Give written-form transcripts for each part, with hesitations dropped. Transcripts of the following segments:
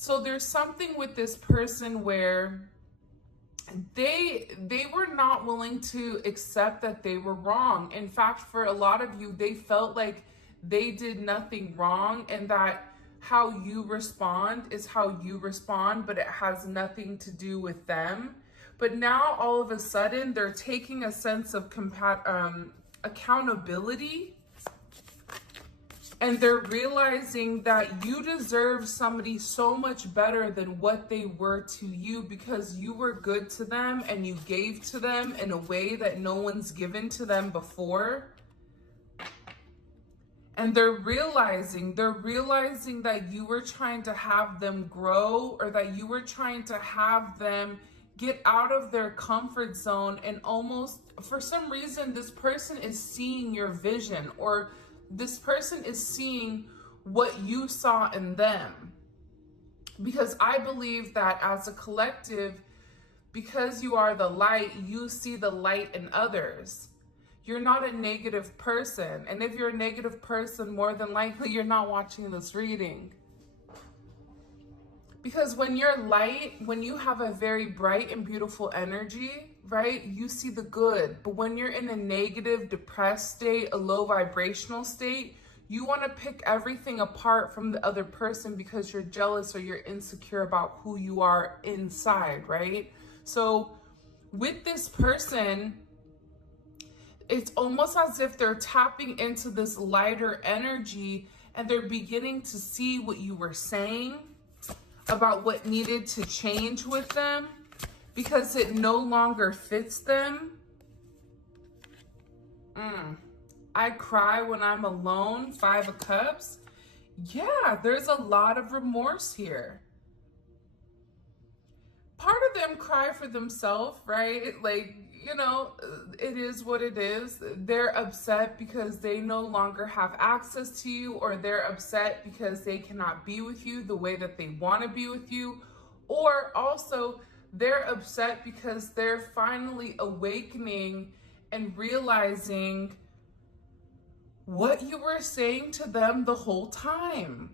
So there's something with this person where they were not willing to accept that they were wrong. In fact, for a lot of you, they felt like they did nothing wrong, and that how you respond is how you respond, but it has nothing to do with them. But now all of a sudden they're taking a sense of accountability, and they're realizing that you deserve somebody so much better than what they were to you, because you were good to them and you gave to them in a way that no one's given to them before. And they're realizing that you were trying to have them grow, or that you were trying to have them get out of their comfort zone. And almost for some reason, this person is seeing your vision, or this person is seeing what you saw in them. Because I believe that as a collective, because you are the light, you see the light in others. You're not a negative person. And if you're a negative person, more than likely you're not watching this reading. Because when you're light, when you have a very bright and beautiful energy, right, you see the good. But when you're in a negative, depressed state, a low vibrational state, you want to pick everything apart from the other person because you're jealous or you're insecure about who you are inside, right? So with this person, it's almost as if they're tapping into this lighter energy, and they're beginning to see what you were saying about what needed to change with them because it no longer fits them. I cry when I'm alone, 5 of Cups. Yeah, there's a lot of remorse here. Part of them cry for themselves, right? Like, you know, it is what it is. They're upset because they no longer have access to you, or they're upset because they cannot be with you the way that they want to be with you. Or also they're upset because they're finally awakening and realizing what you were saying to them the whole time.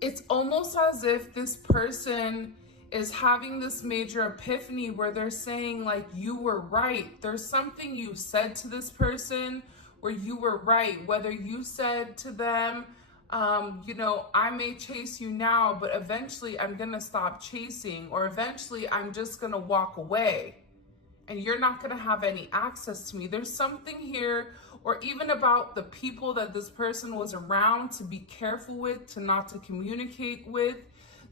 It's almost as if this person is having this major epiphany where they're saying, like, you were right. There's something you said to this person where you were right. Whether you said to them, you know, I may chase you now, but eventually I'm gonna stop chasing, or eventually I'm just gonna walk away and you're not gonna have any access to me. There's something here, or even about the people that this person was around to be careful with, to not to communicate with.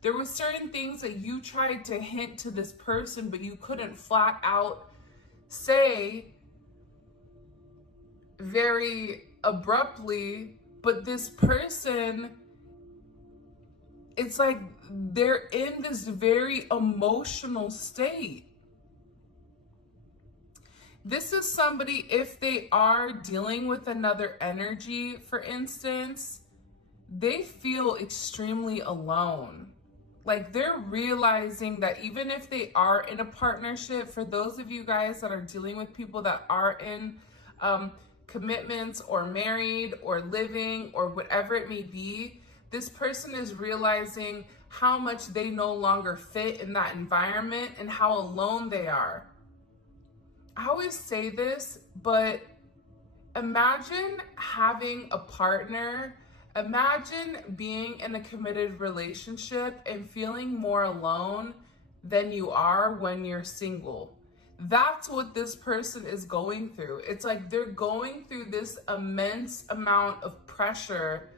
There were certain things that you tried to hint to this person, but you couldn't flat out say very abruptly. But this person, it's like they're in this very emotional state. This is somebody, if they are dealing with another energy, for instance, they feel extremely alone. Like, they're realizing that even if they are in a partnership, for those of you guys that are dealing with people that are in commitments or married or living or whatever it may be, this person is realizing how much they no longer fit in that environment and how alone they are. I always say this, but imagine having a partner. Imagine being in a committed relationship and feeling more alone than you are when you're single. That's what this person is going through. It's like they're going through this immense amount of pressure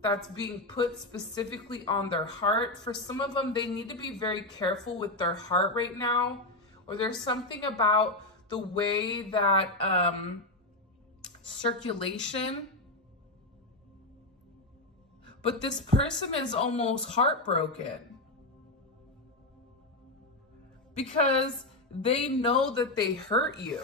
that's being put specifically on their heart. For some of them, they need to be very careful with their heart right now, or there's something about the way that circulation. But this person is almost heartbroken because they know that they hurt you.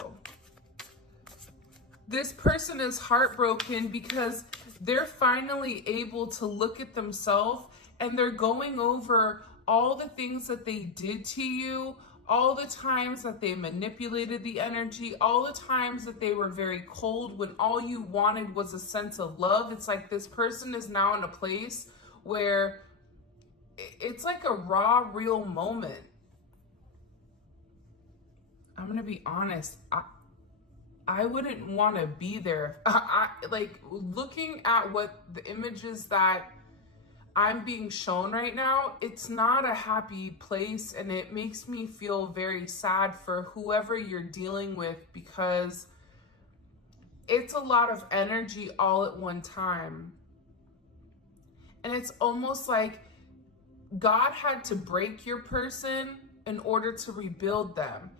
This person is heartbroken because they're finally able to look at themselves, and they're going over all the things that they did to you, all the times that they manipulated the energy, all the times that they were very cold when all you wanted was a sense of love. It's like this person is now in a place where it's like a raw, real moment. I'm gonna be honest. I wouldn't want to be there. Like looking at what the images that I'm being shown right now, it's not a happy place, and it makes me feel very sad for whoever you're dealing with, because it's a lot of energy all at one time. And it's almost like God had to break your person in order to rebuild them.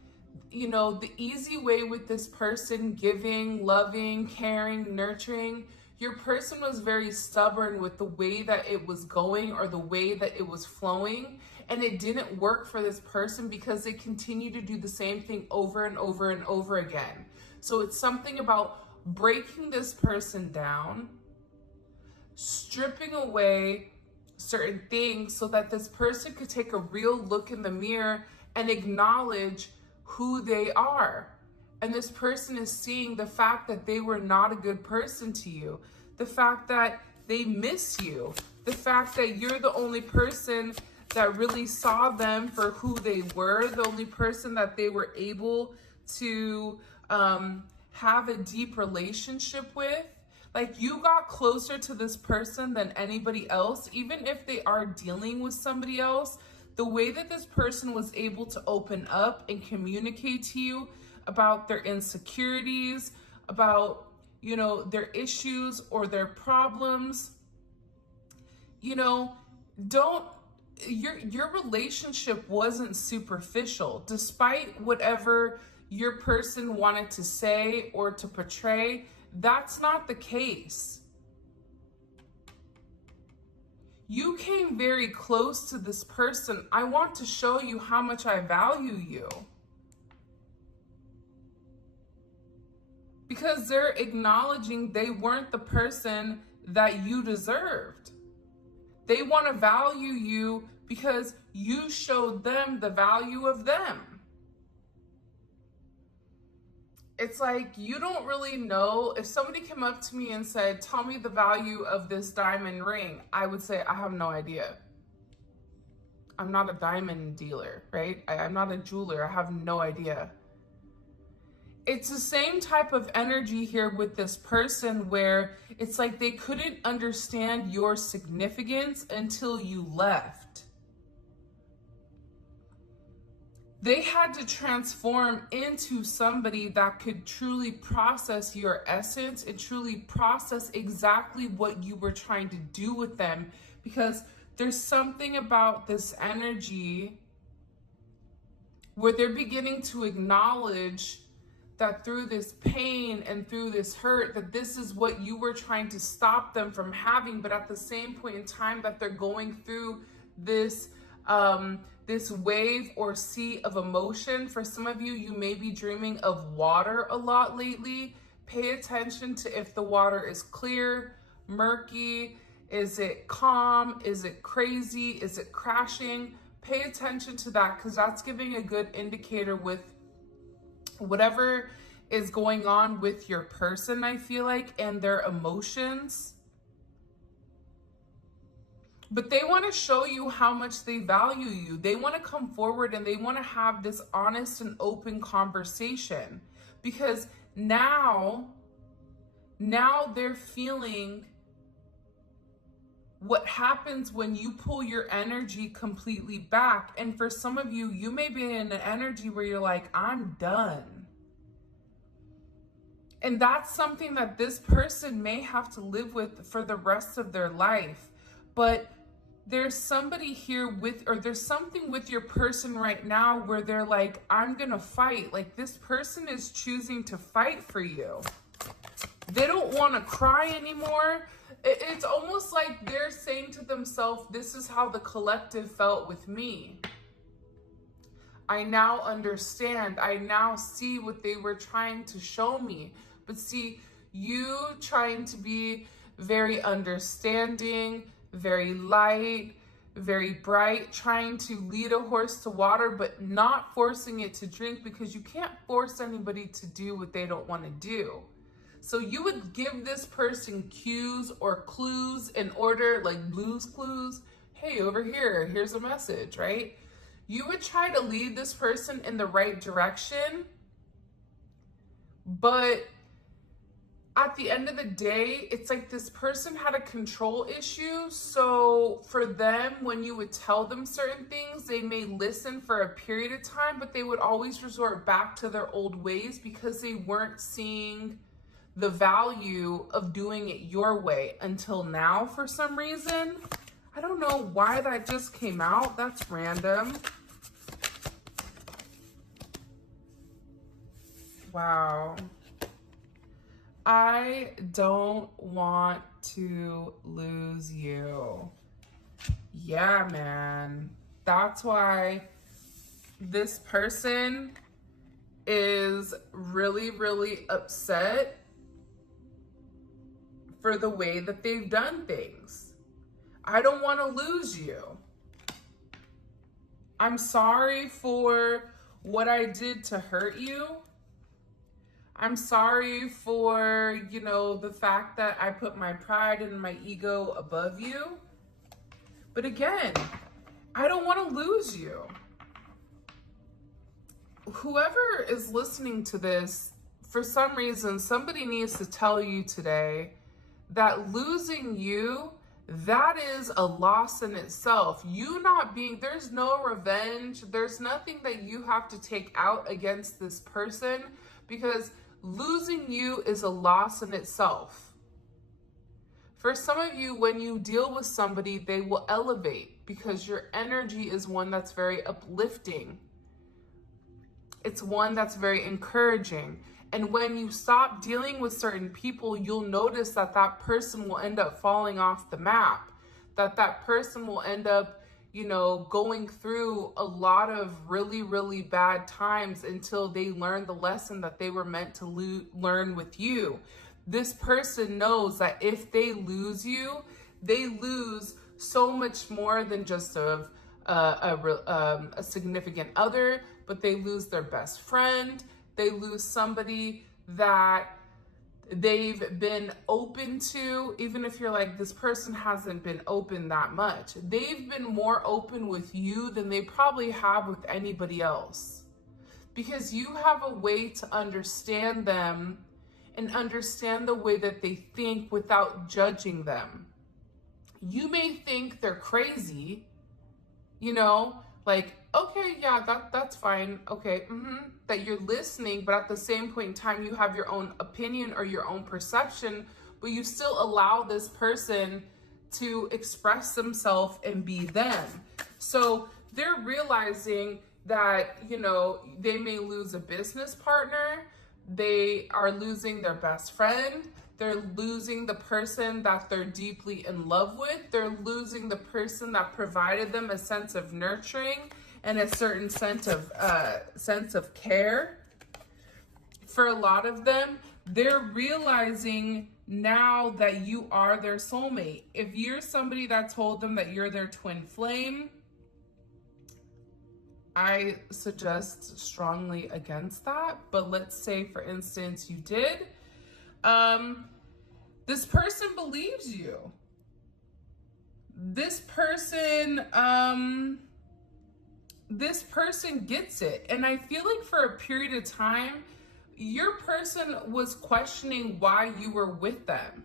You know, the easy way with this person, giving, loving, caring, nurturing, your person was very stubborn with the way that it was going or the way that it was flowing. And it didn't work for this person because they continue to do the same thing over and over and over again. So it's something about breaking this person down, stripping away certain things so that this person could take a real look in the mirror and acknowledge who they are. And this person is seeing the fact that they were not a good person to you, the fact that they miss you, the fact that you're the only person that really saw them for who they were, the only person that they were able to have a deep relationship with. Like, you got closer to this person than anybody else, even if they are dealing with somebody else. The way that this person was able to open up and communicate to you about their insecurities, about, you know, their issues or their problems, you know, your relationship wasn't superficial. Despite whatever your person wanted to say or to portray, that's not the case. You came very close to this person. I want to show you how much I value you. Because they're acknowledging they weren't the person that you deserved. They want to value you because you showed them the value of them. It's like, you don't really know. If somebody came up to me and said, tell me the value of this diamond ring, I would say, I have no idea. I'm not a diamond dealer, right? I'm not a jeweler. I have no idea. It's the same type of energy here with this person, where it's like they couldn't understand your significance until you left. They had to transform into somebody that could truly process your essence and truly process exactly what you were trying to do with them. Because there's something about this energy where they're beginning to acknowledge that through this pain and through this hurt, that this is what you were trying to stop them from having. But at the same point in time that they're going through this this wave or sea of emotion. For some of you, you may be dreaming of water a lot lately. Pay attention to if the water is clear, murky, is it calm, is it crazy, is it crashing? Pay attention to that, because that's giving a good indicator with whatever is going on with your person, I feel like, and their emotions. But they want to show you how much they value you. They want to come forward and they want to have this honest and open conversation, because now they're feeling what happens when you pull your energy completely back. And for some of you, you may be in an energy where you're like, I'm done. And that's something that this person may have to live with for the rest of their life. But there's somebody here there's something with your person right now where they're like, I'm gonna fight. Like, this person is choosing to fight for you. They don't want to cry anymore. It's almost like they're saying to themselves, this is how the collective felt with me. I now understand. I now see what they were trying to show me. But see, you trying to be very understanding, very light, very bright, trying to lead a horse to water, but not forcing it to drink, because you can't force anybody to do what they don't want to do. So you would give this person cues or clues in order, like Blue's Clues. hey, over here, here's a message, right? You would try to lead this person in the right direction, but at the end of the day, it's like this person had a control issue. So for them, when you would tell them certain things, they may listen for a period of time, but they would always resort back to their old ways because they weren't seeing the value of doing it your way until now for some reason. I don't know why that just came out. That's random. Wow. I don't want to lose you. Yeah, man. That's why this person is really, really upset for the way that they've done things. I don't want to lose you. I'm sorry for what I did to hurt you. I'm sorry for, you know, the fact that I put my pride and my ego above you. But again, I don't want to lose you. Whoever is listening to this, for some reason, somebody needs to tell you today that losing you, that is a loss in itself. You not being, there's no revenge. There's nothing that you have to take out against this person, because losing you is a loss in itself. For some of you, when you deal with somebody, they will elevate because your energy is one that's very uplifting. It's one that's very encouraging. And when you stop dealing with certain people, you'll notice that that person will end up falling off the map, that that person will end up, you know, going through a lot of really, really bad times until they learn the lesson that they were meant to learn with you. This person knows that if they lose you, they lose so much more than just a significant other, but they lose their best friend. They lose somebody that they've been open to, even if you're like, this person hasn't been open that much. They've been more open with you than they probably have with anybody else, because you have a way to understand them and understand the way that they think without judging them. You may think they're crazy, you know, like, okay, yeah, that's fine. Okay, that you're listening, but at the same point in time, you have your own opinion or your own perception, but you still allow this person to express themselves and be them. So they're realizing that, you know, they may lose a business partner, they are losing their best friend, they're losing the person that they're deeply in love with, they're losing the person that provided them a sense of nurturing and a certain sense of care. For a lot of them, they're realizing now that you are their soulmate. If you're somebody that told them that you're their twin flame, I suggest strongly against that. But let's say, for instance, you did. This person believes you. This person gets it. And I feel like for a period of time, your person was questioning why you were with them.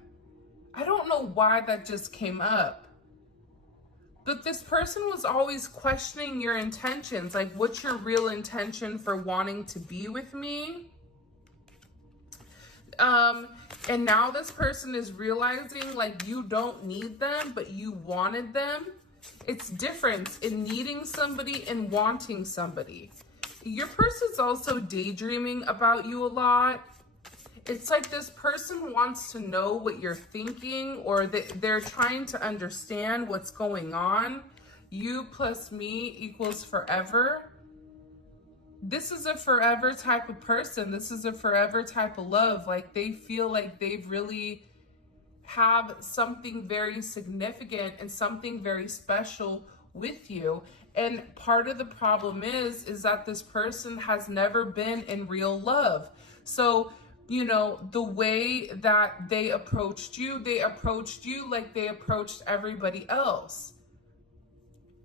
I don't know why that just came up. But this person was always questioning your intentions. Like, what's your real intention for wanting to be with me? And now this person is realizing, like, you don't need them, but you wanted them. It's different in needing somebody and wanting somebody. Your person's also daydreaming about you a lot. It's like this person wants to know what you're thinking, or they're trying to understand what's going on. You plus me equals forever. This is a forever type of person. This is a forever type of love. Like, they feel like they've really have something very significant and something very special with you. And part of the problem is that this person has never been in real love. So, you know, the way that they approached you like they approached everybody else.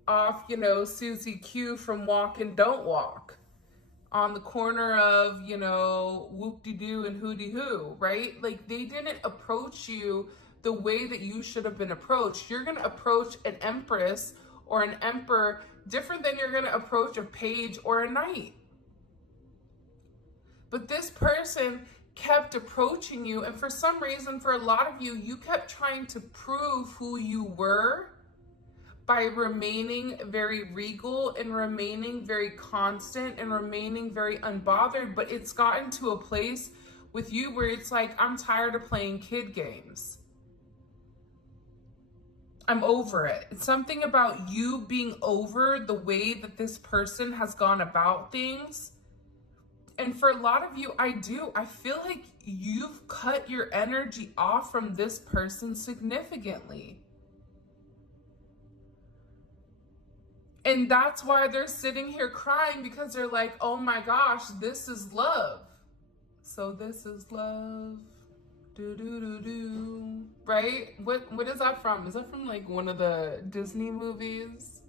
off, you know, Susie Q from Walk and Don't Walk on the corner of, you know, Whoop-de-doo and Hooty-hoo, right? Like, they didn't approach you the way that you should have been approached. You're going to approach an empress or an emperor different than you're going to approach a page or a knight. But this person kept approaching you, and for some reason, for a lot of you, you kept trying to prove who you were by remaining very regal and remaining very constant and remaining very unbothered. But it's gotten to a place with you where it's like, I'm tired of playing kid games. I'm over it. It's something about you being over the way that this person has gone about things. And for a lot of you, I feel like you've cut your energy off from this person significantly. And that's why they're sitting here crying, because they're like, oh my gosh, this is love. So this is love. Do do do do. Right? What is that from? Is that from like one of the Disney movies?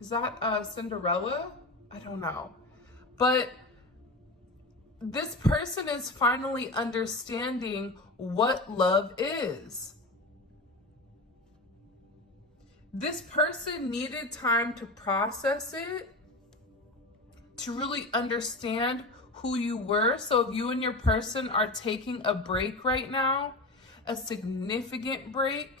Is that Cinderella? I don't know. But this person is finally understanding what love is. This person needed time to process it, to really understand who you were. So if you and your person are taking a break right now, a significant break,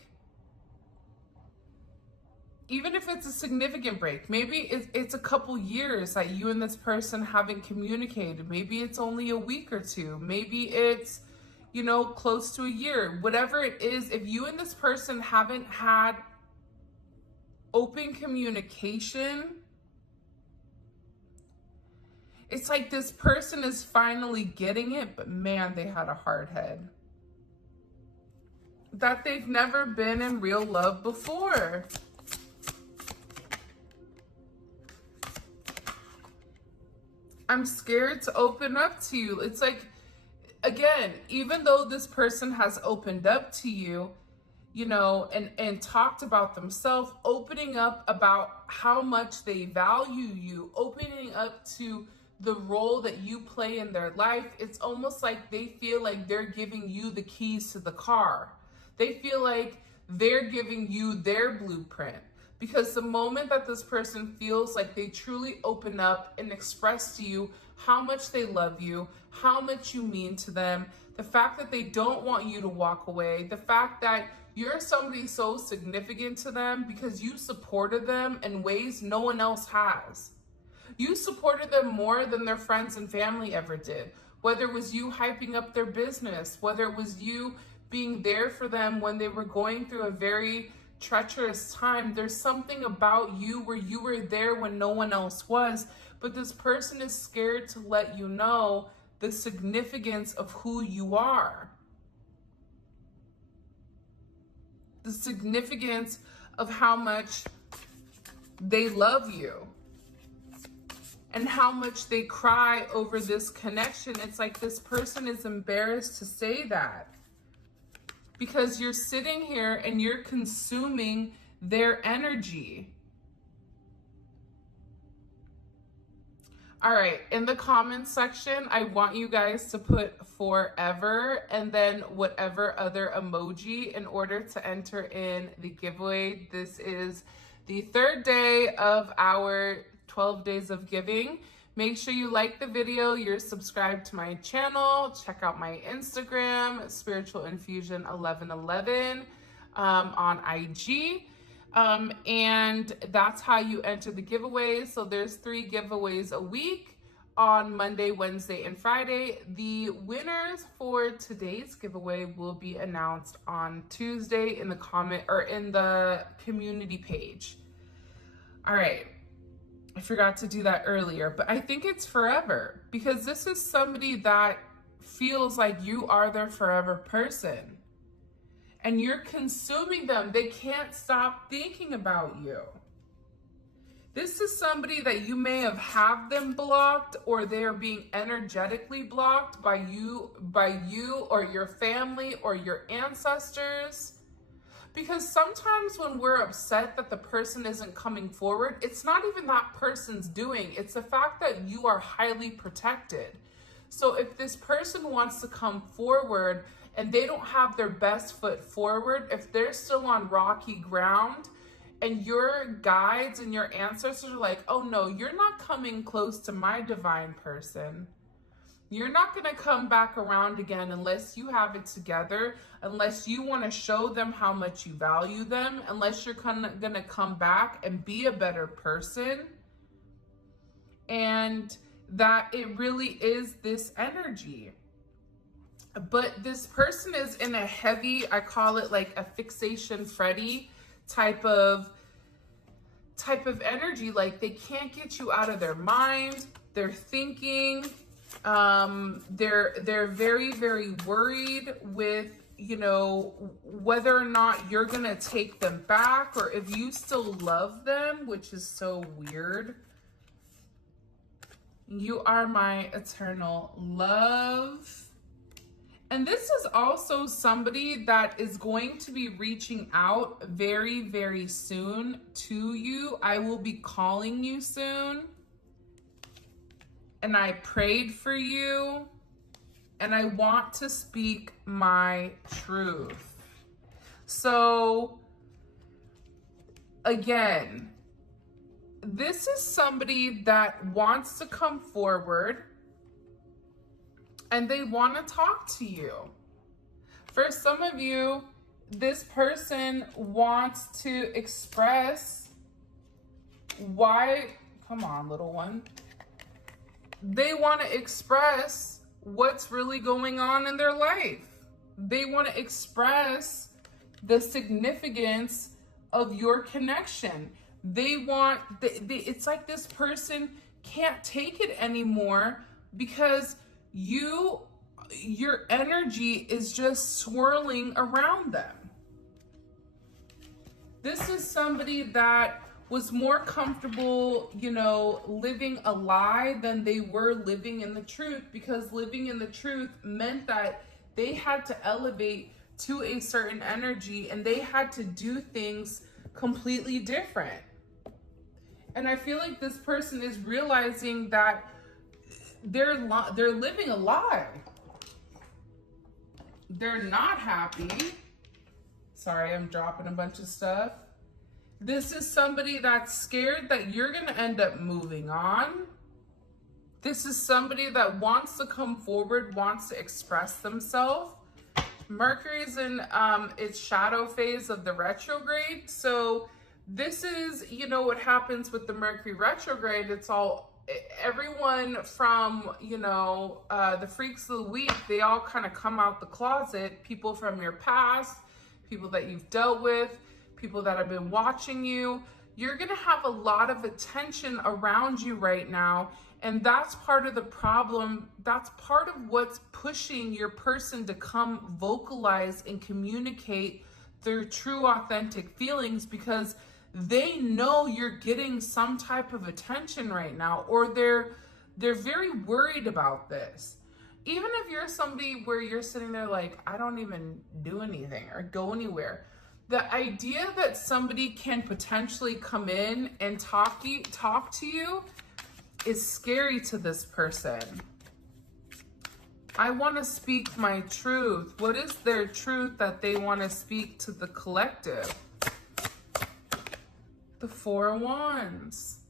even if it's a significant break, maybe it's a couple years that you and this person haven't communicated. Maybe it's only a week or two. Maybe it's, you know, close to a year. Whatever it is, if you and this person haven't had open communication, it's like this person is finally getting it, but man, they had a hard head. That they've never been in real love before. I'm scared to open up to you. It's like, again, even though this person has opened up to you, you know, and talked about themselves, opening up about how much they value you, opening up to the role that you play in their life, it's almost like they feel like they're giving you the keys to the car. They feel like they're giving you their blueprint. Because the moment that this person feels like they truly open up and express to you how much they love you, how much you mean to them, the fact that they don't want you to walk away, the fact that you're somebody so significant to them because you supported them in ways no one else has. You supported them more than their friends and family ever did. Whether it was you hyping up their business, whether it was you being there for them when they were going through a very treacherous time, there's something about you where you were there when no one else was. But this person is scared to let you know the significance of who you are. The significance of how much they love you and how much they cry over this connection. It's like this person is embarrassed to say that because you're sitting here and you're consuming their energy. All right, in the comments section, I want you guys to put forever and then whatever other emoji in order to enter in the giveaway. This is the third day of our 12 days of giving. Make sure you like the video, you're subscribed to my channel, check out my Instagram, Spiritual Infusion 1111 on IG. And that's how you enter the giveaways. So there's 3 giveaways a week on Monday, Wednesday, and Friday. The winners for today's giveaway will be announced on Tuesday in the comment or in the community page. All right. I forgot to do that earlier, but I think it's forever because this is somebody that feels like you are their forever person. And you're consuming them. They can't stop thinking about you. This is somebody that you may have them blocked, or they are being energetically blocked by you or your family or your ancestors. Because sometimes when we're upset that the person isn't coming forward, it's not even that person's doing. It's the fact that you are highly protected. So if this person wants to come forward and they don't have their best foot forward, if they're still on rocky ground, and your guides and your ancestors are like, oh no, you're not coming close to my divine person. You're not going to come back around again unless you have it together, unless you want to show them how much you value them, unless you're going to come back and be a better person. And that it really is this energy. But this person is in a heavy, I call it like a fixation Freddy type of energy. Like they can't get you out of their mind. They're thinking. They're very, very worried with, you know, whether or not you're gonna take them back or if you still love them, which is so weird. You are my eternal love. And this is also somebody that is going to be reaching out very, very soon to you. I will be calling you soon. And I prayed for you, and I want to speak my truth. So, again, this is somebody that wants to come forward, and they want to talk to you. For some of you, this person wants to express why, come on, little one. They want to express what's really going on in their life. They want to express the significance of your connection. They want, it's like this person can't take it anymore because your energy is just swirling around them. This is somebody that was more comfortable, you know, living a lie than they were living in the truth, because living in the truth meant that they had to elevate to a certain energy and they had to do things completely different. And I feel like this person is realizing that they're living a lie. They're not happy. Sorry, I'm dropping a bunch of stuff. This is somebody that's scared that you're going to end up moving on. This is somebody that wants to come forward, wants to express themselves. Mercury's in its shadow phase of the retrograde. So this is, you know, what happens with the Mercury retrograde. It's all, everyone from, you know, the freaks of the week, they all kind of come out the closet. People from your past, people that you've dealt with, people that have been watching you. You're going to have a lot of attention around you right now. And that's part of the problem. That's part of what's pushing your person to come vocalize and communicate their true, authentic feelings, because they know you're getting some type of attention right now, or they're very worried about this. Even if you're somebody where you're sitting there like, I don't even do anything or go anywhere. The idea that somebody can potentially come in and talk to you is scary to this person. I want to speak my truth. What is their truth that they want to speak to the collective? The Four of Wands.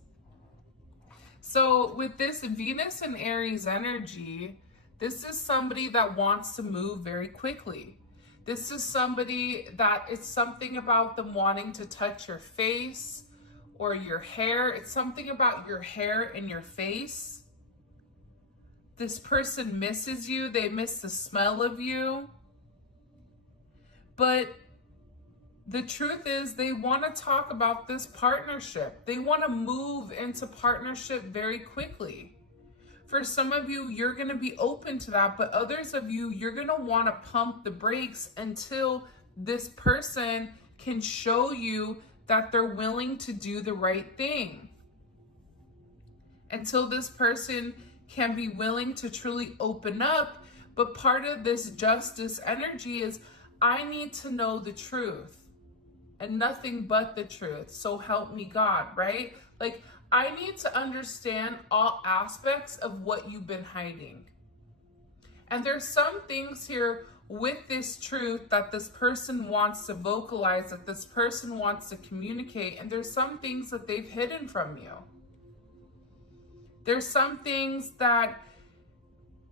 So with this Venus and Aries energy, this is somebody that wants to move very quickly. This is somebody that it's something about them wanting to touch your face or your hair. It's something about your hair and your face. This person misses you. They miss the smell of you. But the truth is, they want to talk about this partnership. They want to move into partnership very quickly. For some of you, you're going to be open to that, but others of you, you're going to want to pump the brakes until this person can show you that they're willing to do the right thing. Until this person can be willing to truly open up. But part of this justice energy is, I need to know the truth. and nothing but the truth. So help me God, right? Like, I need to understand all aspects of what you've been hiding. And there's some things here with this truth that this person wants to vocalize, that this person wants to communicate, and there's some things that they've hidden from you. There's some things that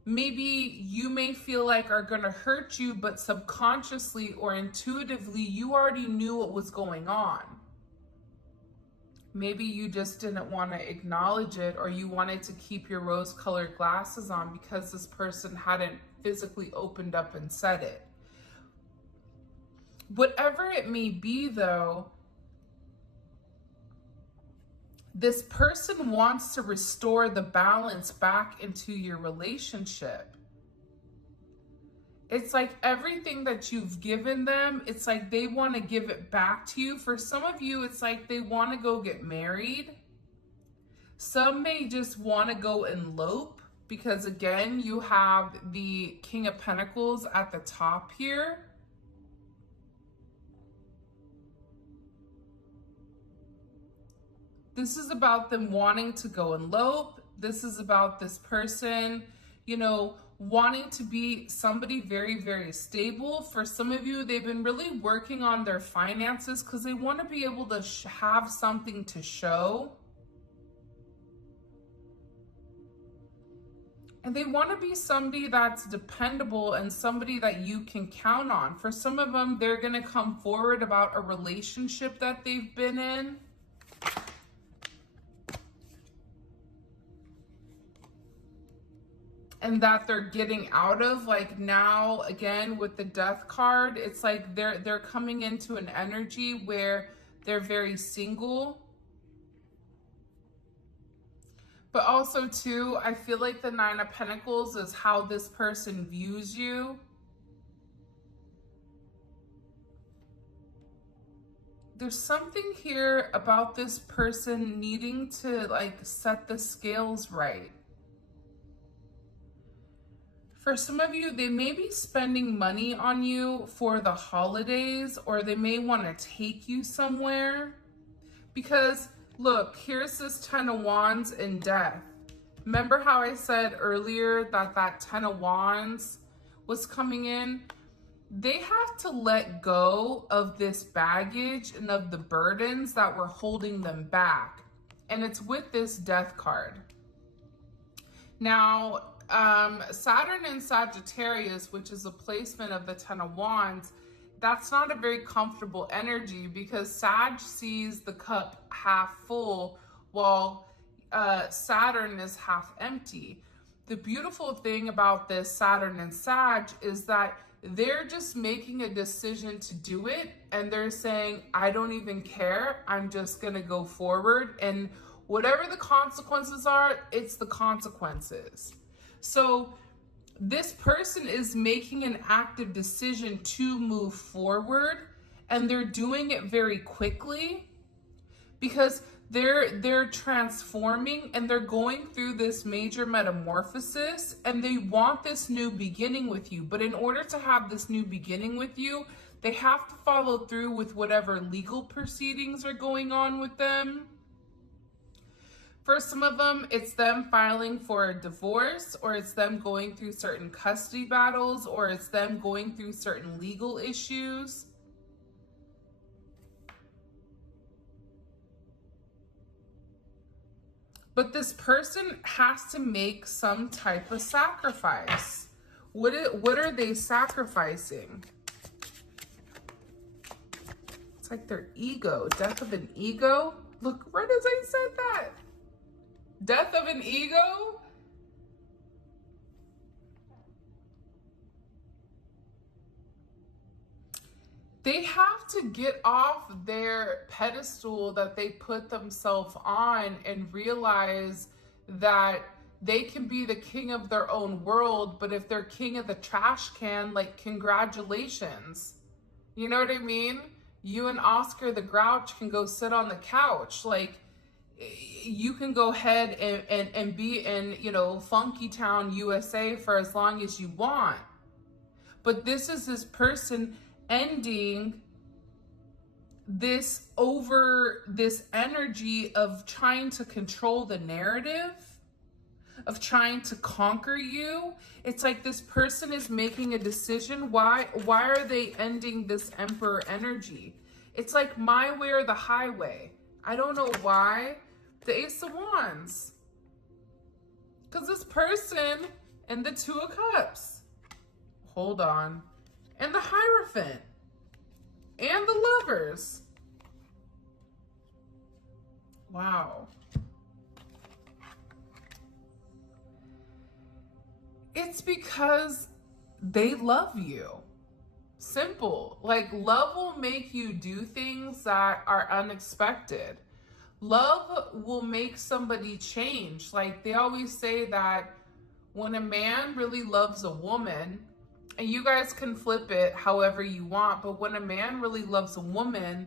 maybe you may feel like are going to hurt you, but subconsciously or intuitively, you already knew what was going on. Maybe you just didn't want to acknowledge it, or you wanted to keep your rose-colored glasses on because this person hadn't physically opened up and said it. Whatever it may be, though, this person wants to restore the balance back into your relationship. It's like everything that you've given them, it's like they want to give it back to you. For some of you, it's like they want to go get married. Some may just want to go elope because, again, you have the King of Pentacles at the top here. This is about them wanting to go elope. This is about this person, you know, wanting to be somebody very, very stable. For some of you, they've been really working on their finances because they want to be able to have something to show. And they want to be somebody that's dependable and somebody that you can count on. For some of them, they're going to come forward about a relationship that they've been in. And that they're getting out of. Like now, again, with the Death card, it's like they're coming into an energy where they're very single. But also, too, I feel like the Nine of Pentacles is how this person views you. There's something here about this person needing to, like, set the scales right. For some of you, they may be spending money on you for the holidays, or they may want to take you somewhere. Because, look, here's this Ten of Wands in Death. Remember how I said earlier that that Ten of Wands was coming in? They have to let go of this baggage and of the burdens that were holding them back. And it's with this Death card. Now, Saturn in Sagittarius, which is a placement of the Ten of Wands, that's not a very comfortable energy because Sag sees the cup half full while Saturn is half empty. The beautiful thing about this Saturn and Sag is that they're just making a decision to do it, and they're saying, I don't even care, I'm just gonna go forward, and whatever the consequences are, it's the consequences. So this person is making an active decision to move forward, and they're doing it very quickly because they're transforming and they're going through this major metamorphosis, and they want this new beginning with you. But in order to have this new beginning with you, they have to follow through with whatever legal proceedings are going on with them. For some of them, it's them filing for a divorce, or it's them going through certain custody battles, or it's them going through certain legal issues. But this person has to make some type of sacrifice. What are they sacrificing? It's like their ego, death of an ego. Look, right as I said that. Death of an ego? They have to get off their pedestal that they put themselves on and realize that they can be the king of their own world, but if they're king of the trash can, like, congratulations. You know what I mean? You and Oscar the Grouch can go sit on the couch. Like, you can go ahead and be in, you know, Funky Town, USA for as long as you want. But this is this person ending this energy of trying to control the narrative, of trying to conquer you. It's like this person is making a decision. Why are they ending this Emperor energy? It's like my way or the highway. I don't know why. The Ace of Wands. Because this person and the Two of Cups. Hold on. And the Hierophant. And the Lovers. Wow. It's because they love you. Simple. Like, love will make you do things that are unexpected. Love will make somebody change. Like, they always say that when a man really loves a woman, and you guys can flip it however you want, but when a man really loves a woman,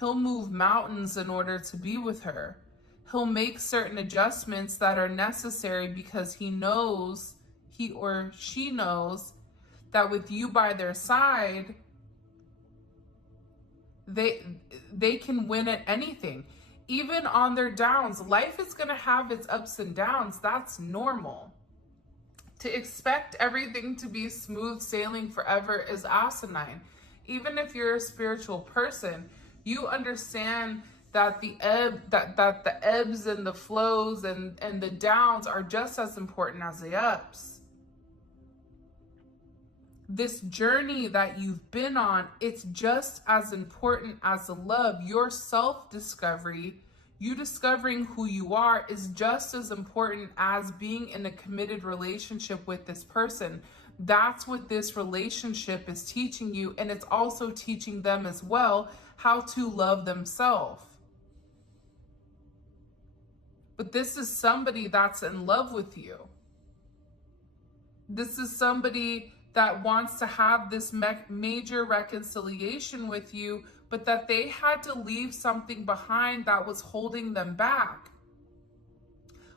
he'll move mountains in order to be with her. He'll make certain adjustments that are necessary because he or she knows that with you by their side, they can win at anything. Even on their downs, life is going to have its ups and downs. That's normal. To expect everything to be smooth sailing forever is asinine. Even if you're a spiritual person, you understand that the ebbs and the flows and the downs are just as important as the ups. This journey that you've been on, it's just as important as the love. Your self-discovery, you discovering who you are, is just as important as being in a committed relationship with this person. That's what this relationship is teaching you, and it's also teaching them as well how to love themselves. But this is somebody that's in love with you. This is somebody that wants to have this major reconciliation with you, but that they had to leave something behind that was holding them back.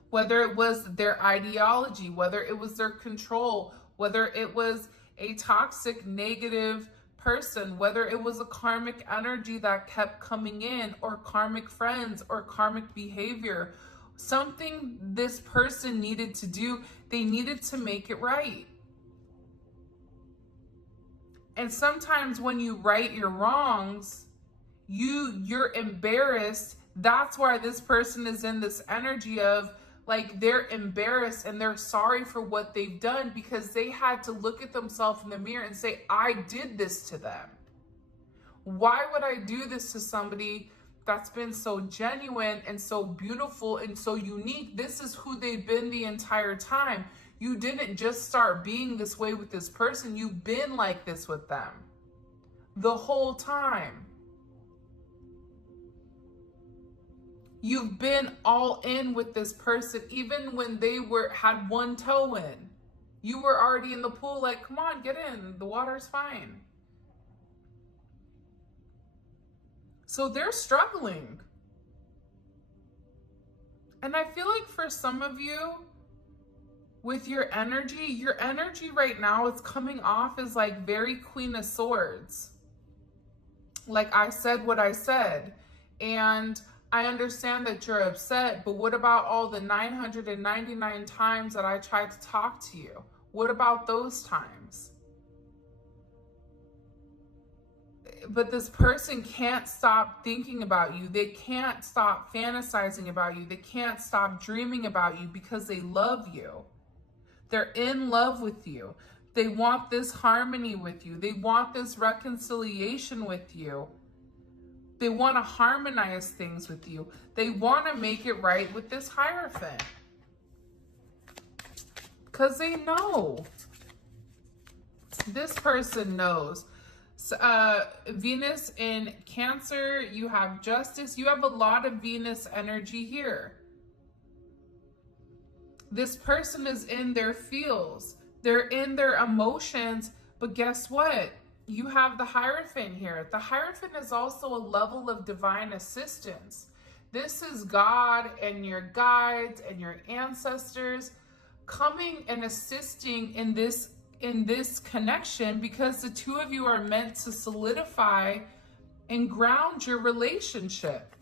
Whether it was their ideology, whether it was their control, whether it was a toxic, negative person, whether it was a karmic energy that kept coming in, or karmic friends, or karmic behavior. Something this person needed to do, they needed to make it right. And sometimes when you right your wrongs, you're embarrassed. That's why this person is in this energy of, like, they're embarrassed and they're sorry for what they've done, because they had to look at themselves in the mirror and say, I did this to them. Why would I do this to somebody that's been so genuine and so beautiful and so unique? This is who they've been the entire time. You didn't just start being this way with this person. You've been like this with them the whole time. You've been all in with this person, even when they had one toe in. You were already in the pool, like, come on, get in. The water's fine. So they're struggling. And I feel like for some of you, with your energy right now, it's coming off as like very Queen of Swords. Like, I said what I said, and I understand that you're upset, but what about all the 999 times that I tried to talk to you? What about those times? But this person can't stop thinking about you. They can't stop fantasizing about you. They can't stop dreaming about you because they love you. They're in love with you. They want this harmony with you. They want this reconciliation with you. They want to harmonize things with you. They want to make it right with this Hierophant. Because they know. This person knows. Venus in Cancer, you have Justice. You have a lot of Venus energy here. This person is in their feels. They're in their emotions. But guess what? You have the Hierophant here. The Hierophant is also a level of divine assistance. This is God and your guides and your ancestors coming and assisting in this connection, because the two of you are meant to solidify and ground your relationship.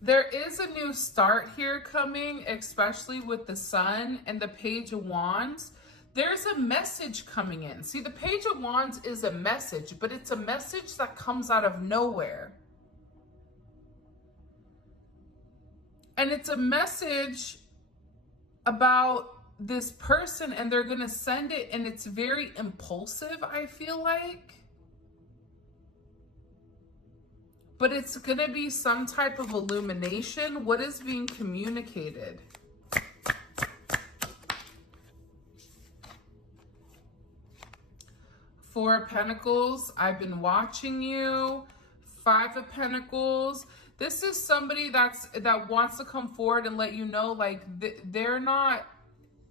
There is a new start here coming, especially with the Sun and the Page of Wands. There's a message coming in. See, the Page of Wands is a message, but it's a message that comes out of nowhere. And it's a message about this person, and they're going to send it, and it's very impulsive, I feel like. But it's going to be some type of illumination. What is being communicated? Four of Pentacles, I've been watching you. Five of Pentacles. This is somebody that wants to come forward and let you know, like, they're not,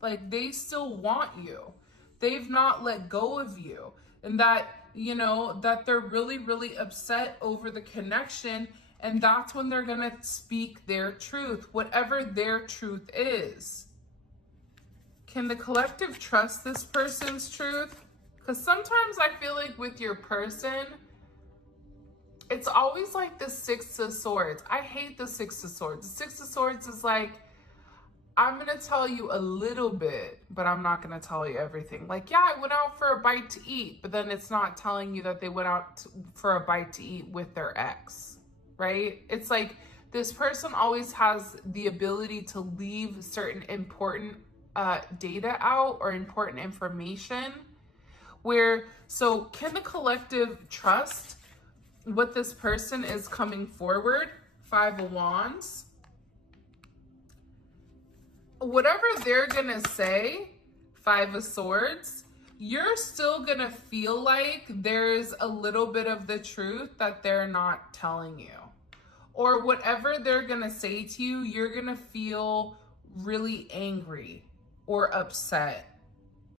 like, they still want you. They've not let go of you. And that, you know, that they're really, really upset over the connection. And that's when they're going to speak their truth, whatever their truth is. Can the collective trust this person's truth? Because sometimes I feel like with your person, it's always like the Six of Swords. I hate the Six of Swords. The Six of Swords is like, I'm going to tell you a little bit, but I'm not going to tell you everything. Like, yeah, I went out for a bite to eat, but then it's not telling you that they went out for a bite to eat with their ex, right? It's like this person always has the ability to leave certain important data out or important information. So can the collective trust what this person is coming forward? Five of Wands. Whatever they're gonna say, Five of Swords, you're still gonna feel like there's a little bit of the truth that they're not telling you. Or whatever they're gonna say to you, you're gonna feel really angry or upset.